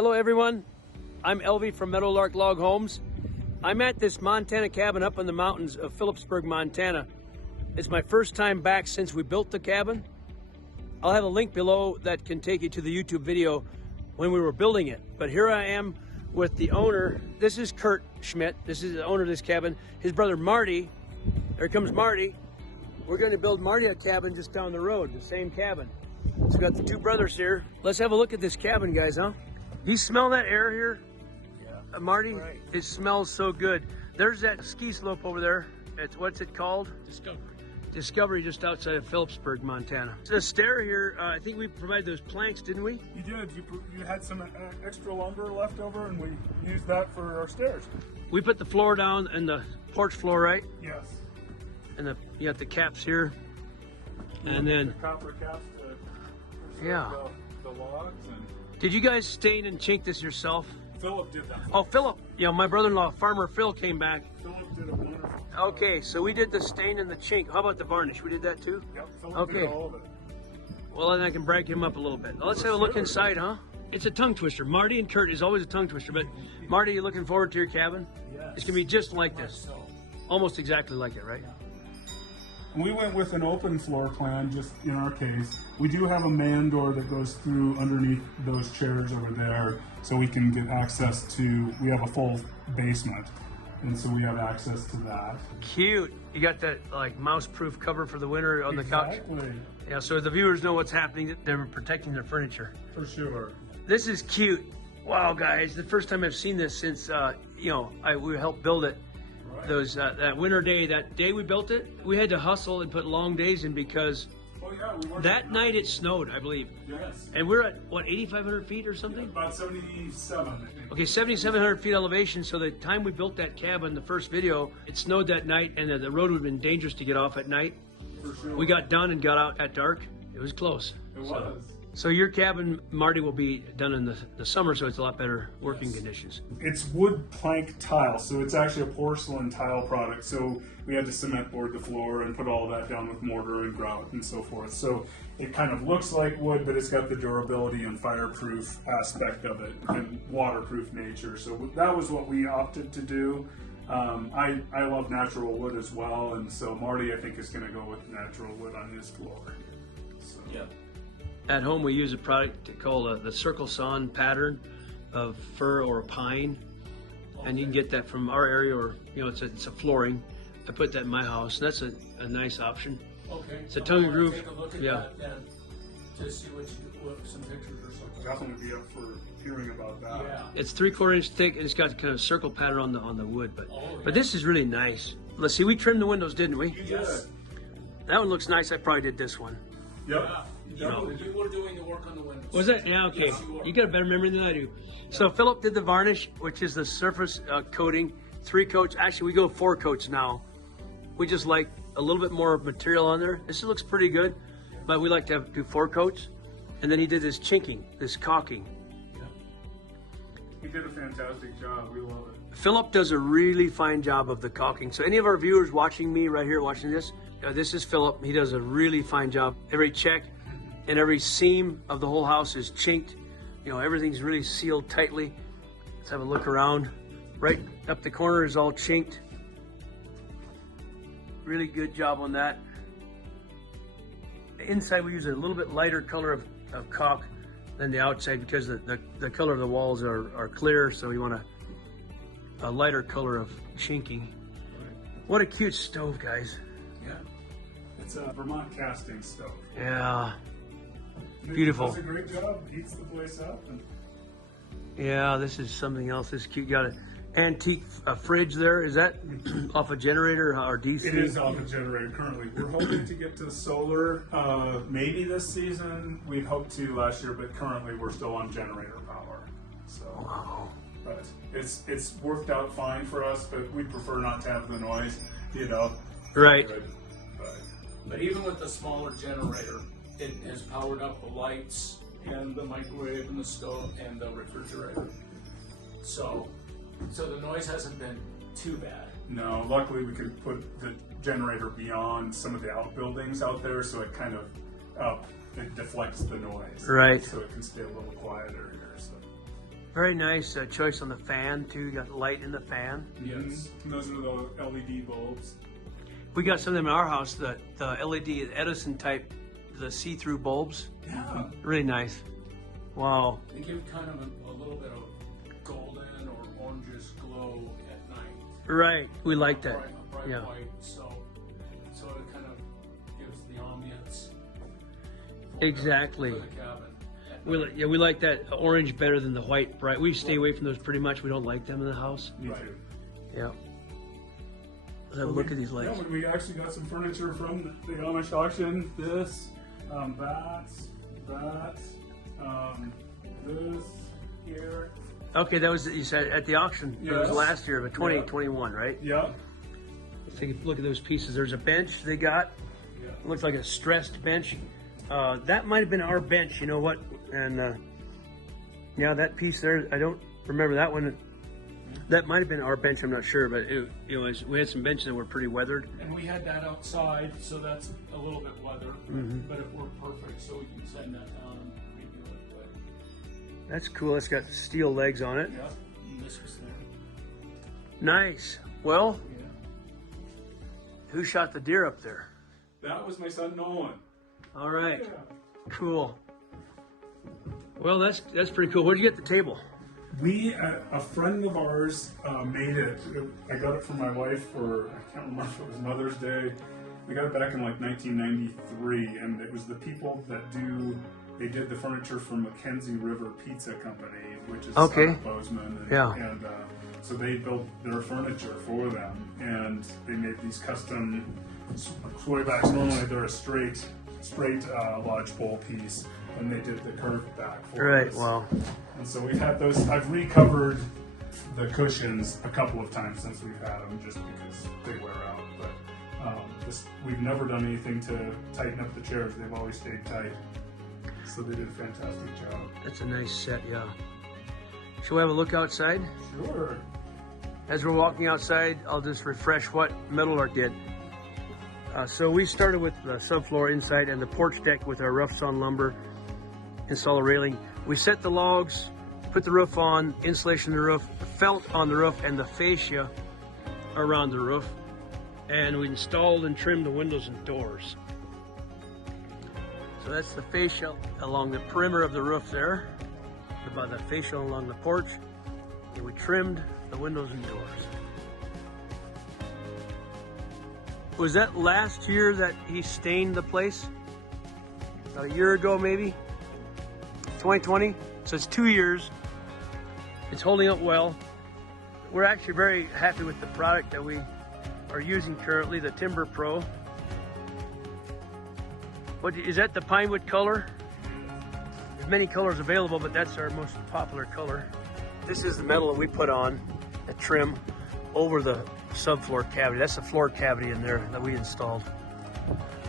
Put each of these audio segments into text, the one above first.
Hello everyone, I'm Elvie from Meadowlark Log Homes. I'm at this Montana cabin up in the mountains of Philipsburg, Montana. It's my first time back since we built the cabin. I'll have a link below that can take you to the YouTube video when we were building it. But here I am with the owner. This is Kurt Schmidt. This is the owner of this cabin. His brother Marty. There comes Marty. We're going to build Marty a cabin just down the road, the same cabin. So we got the two brothers here. Let's have a look at this cabin, guys, huh? You smell that air here? Yeah. Marty? Right. It smells so good. There's that ski slope over there. What's it called? Discovery. Discovery, just outside of Philipsburg, Montana. The stair here, I think we provided those planks, didn't we? You did. You had some extra lumber left over, and we used that for our stairs. We put the floor down and the porch floor, right? Yes. And you got the caps here. And then the copper caps to yeah. The logs. And did you guys stain and chink this yourself? Philip did that. Oh, Philip. Yeah, my brother-in-law, Farmer Phil, came back. Philip did a wonderful job. Okay, so we did the stain and the chink. How about the varnish? We did that too? Yep, Philip did all of it. Well, then I can brag him up a little bit. Well, let's have a look inside, huh? It's a tongue twister. Marty and Kurt is always a tongue twister, but Marty, you looking forward to your cabin? Yes. It's gonna be just like this. Almost exactly like it, right? And we went with an open floor plan, just in our case. We do have a man door that goes through underneath those chairs over there, so we can get access to, we have a full basement, and so we have access to that. Cute. You got that like mouse-proof cover for the winter on the couch? Exactly. Yeah, so the viewers know what's happening. They're protecting their furniture. For sure. This is cute. Wow, guys, the first time I've seen this since, we helped build it. Those that winter day, that day we built it, we had to hustle and put long days in because that night it snowed, I believe. Yes. And we're at what, 8,500 feet or something? Yeah, about 77, I think. Okay, 7,700 feet elevation. So the time we built that cabin, the first video, it snowed that night, and the road would have been dangerous to get off at night. For sure. We got done and got out at dark. It was close. It was. So your cabin, Marty, will be done in the summer, so it's a lot better working conditions. It's wood plank tile, so it's actually a porcelain tile product. So we had to cement board the floor and put all that down with mortar and grout and so forth. So it kind of looks like wood, but it's got the durability and fireproof aspect of it and waterproof nature. So that was what we opted to do. I love natural wood as well, and so Marty, I think, is going to go with natural wood on his floor. So. Yeah. At home, we use a product called the Circle Sawn pattern of fir or pine, and you can get that from our area, or it's a flooring. I put that in my house, and that's a nice option. Okay. It's a tongue and groove. Take a look at that then, to see what some pictures or something. Definitely be up for hearing about that. Yeah. It's 3/4 inch thick, and it's got kind of circle pattern on the wood, but this is really nice. Let's see, we trimmed the windows, didn't we? You did. That one looks nice. I probably did this one. Yep. Yeah. You were doing the work on the windows. Was that? Yeah, okay. Yes, you got a better memory than I do. So Philip did the varnish, which is the surface coating, 3 coats. Actually, we go 4 coats now. We just like a little bit more material on there. This looks pretty good, but we like to do 4 coats. And then he did this chinking, this caulking. Yeah. He did a fantastic job. We love it. Philip does a really fine job of the caulking. So any of our viewers watching me right here, watching this, this is Philip. He does a really fine job. Every check and every seam of the whole house is chinked. Everything's really sealed tightly. Let's have a look around. Right up the corner is all chinked. Really good job on that. The inside we use a little bit lighter color of caulk than the outside because the color of the walls are clear, so we want a lighter color of chinking. What a cute stove, guys. Yeah. It's a Vermont casting stove. Yeah. Beautiful. Does a great job. Heats the place up. Yeah, this is something else. This is cute. Got an antique fridge there. Is that off a generator or DC? It is off a generator currently. We're hoping to get to solar maybe this season. We'd hoped to last year, but currently we're still on generator power. So, wow. But it's worked out fine for us. But we prefer not to have the noise, Right. But even with the smaller generator, it has powered up the lights and the microwave and the stove and the refrigerator. So the noise hasn't been too bad. No, luckily we could put the generator beyond some of the outbuildings out there, so it kind of it deflects the noise. Right. So it can stay a little quieter here. So. Very nice choice on the fan too. You got light in the fan. Yes. And those are the LED bulbs. We got some of them in our house. The LED Edison type, the see-through bulbs. Yeah. Really nice. Wow. They give kind of a little bit of golden or orangish glow at night. Right. We like that. A bright Yeah. white, so it kind of gives the ambience. Exactly. For the cabin. We like that orange better than the white bright. We stay away from those pretty much. We don't like them in the house. Me Right. too. Yeah. Let's have a look at these lights. Yeah, we actually got some furniture from the Amish auction. This, this here. Okay, that was, you said at the auction. It was Yes. last year, but 2021, right? Yep. Let's take a look at those pieces. There's a bench they got. Yeah. It looks like a stressed bench. That might have been our bench, you know what? And yeah, that piece there, I don't remember that one. That might have been our bench, I'm not sure, but we had some benches that were pretty weathered. And we had that outside, so that's a little bit weathered, but it worked perfect, so we can send that down and redo it. But That's cool. It's got steel legs on it. yeah, and this was there. Nice. Well, Yeah. who shot the deer up there? That was my son Nolan. All right. Yeah. Cool. Well, that's pretty cool. Where'd you get the table? A friend of ours made it. I got it for my wife for, I can't remember if it was Mother's Day. We got it back in like 1993, and it was the people that they did the furniture for Mackenzie River Pizza Company, which is Okay. out of Bozeman. And, Yeah. and so they built their furniture for them, and they made these custom sway backs. Normally they're a straight lodgepole piece, and they did the curved back for Right. us. Wow. And so we've had those. I've recovered the cushions a couple of times since we've had them, just because they wear out. But we've never done anything to tighten up the chairs. They've always stayed tight. So they did a fantastic job. That's a nice set. Yeah. Shall we have a look outside? Sure. As we're walking outside, I'll just refresh what Meadowlark did. So we started with the subfloor inside and the porch deck with our rough sawn lumber, install a railing. We set the logs, put the roof on, insulation of the roof, felt on the roof, and the fascia around the roof. And we installed and trimmed the windows and doors. So that's the fascia along the perimeter of the roof there, about the fascia along the porch. And we trimmed the windows and doors. Was that last year that he stained the place? About a year ago, maybe? 2020? So it's 2 years. It's holding up well. We're actually very happy with the product that we are using currently, the Timber Pro. What is that, the pine wood color? There's many colors available, but that's our most popular color. This is the metal that we put on, the trim, over the subfloor cavity. That's the floor cavity in there that we installed.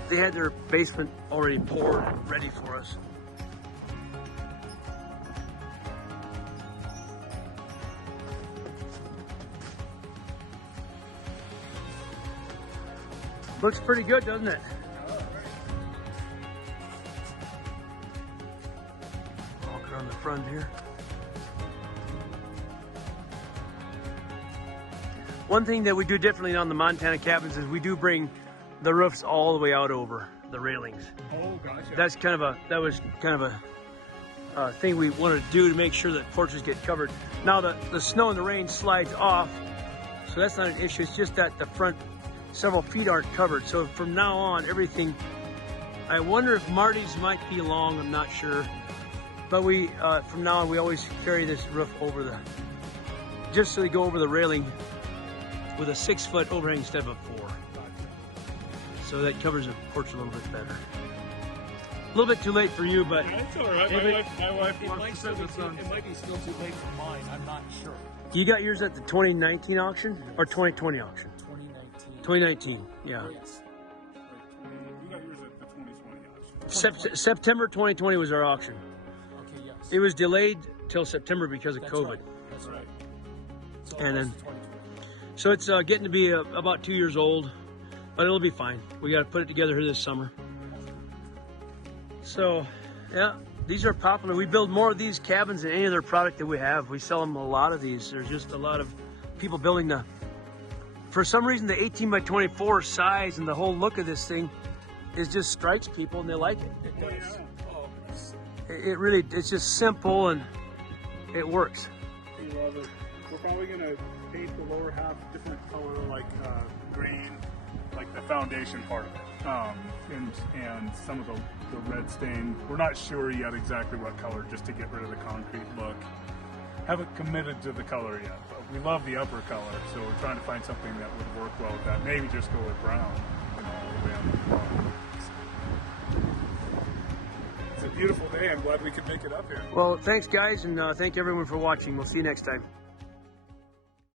They had their basement already poured, ready for us. Looks pretty good, doesn't it? Walk around the front here. One thing that we do differently on the Montana cabins is we do bring the roofs all the way out over the railings. Oh, gotcha. That was kind of a thing we wanted to do to make sure that porches get covered. Now the snow and the rain slides off, so that's not an issue. It's just that the front several feet aren't covered. So from now on, everything, I wonder if Marty's might be long, I'm not sure. But we, from now on, we always carry this roof over just so they go over the railing with a 6-foot overhang instead of a 4. So that covers the porch a little bit better. A little bit too late for you, but That's all right. My wife wants to sit in the sun. It might be still too late for mine. I'm not sure. you got yours at the 2019 auction or 2020 auction? 2019. 2019, yeah. Yes. We got yours at the 2020 auction. September 2020 was our auction. Okay, yes. It was delayed till September because of That's COVID. right. That's right. So And it was then- 2020. So it's getting to be about 2 years old, but it'll be fine. We got to put it together here this summer. So, yeah, These are popular. We build more of these cabins than any other product that we have. We sell them a lot of these. There's just a lot of people building the, for some reason, the 18 by 24 size and the whole look of this thing just strikes people and they like it. It does. Oh, It really, it's just simple and it works. We love it. We're probably gonna paint the lower half different color, like green, like the foundation part of it, and some of the red stain. We're not sure yet exactly what color, just to get rid of the concrete look. Haven't committed to the color yet, but we love the upper color, so we're trying to find something that would work well with that. Maybe just go with brown, you know, all the way on the bottom. It's a beautiful day. I'm glad we could make it up here. Well, thanks guys, and thank everyone for watching. We'll see you next time.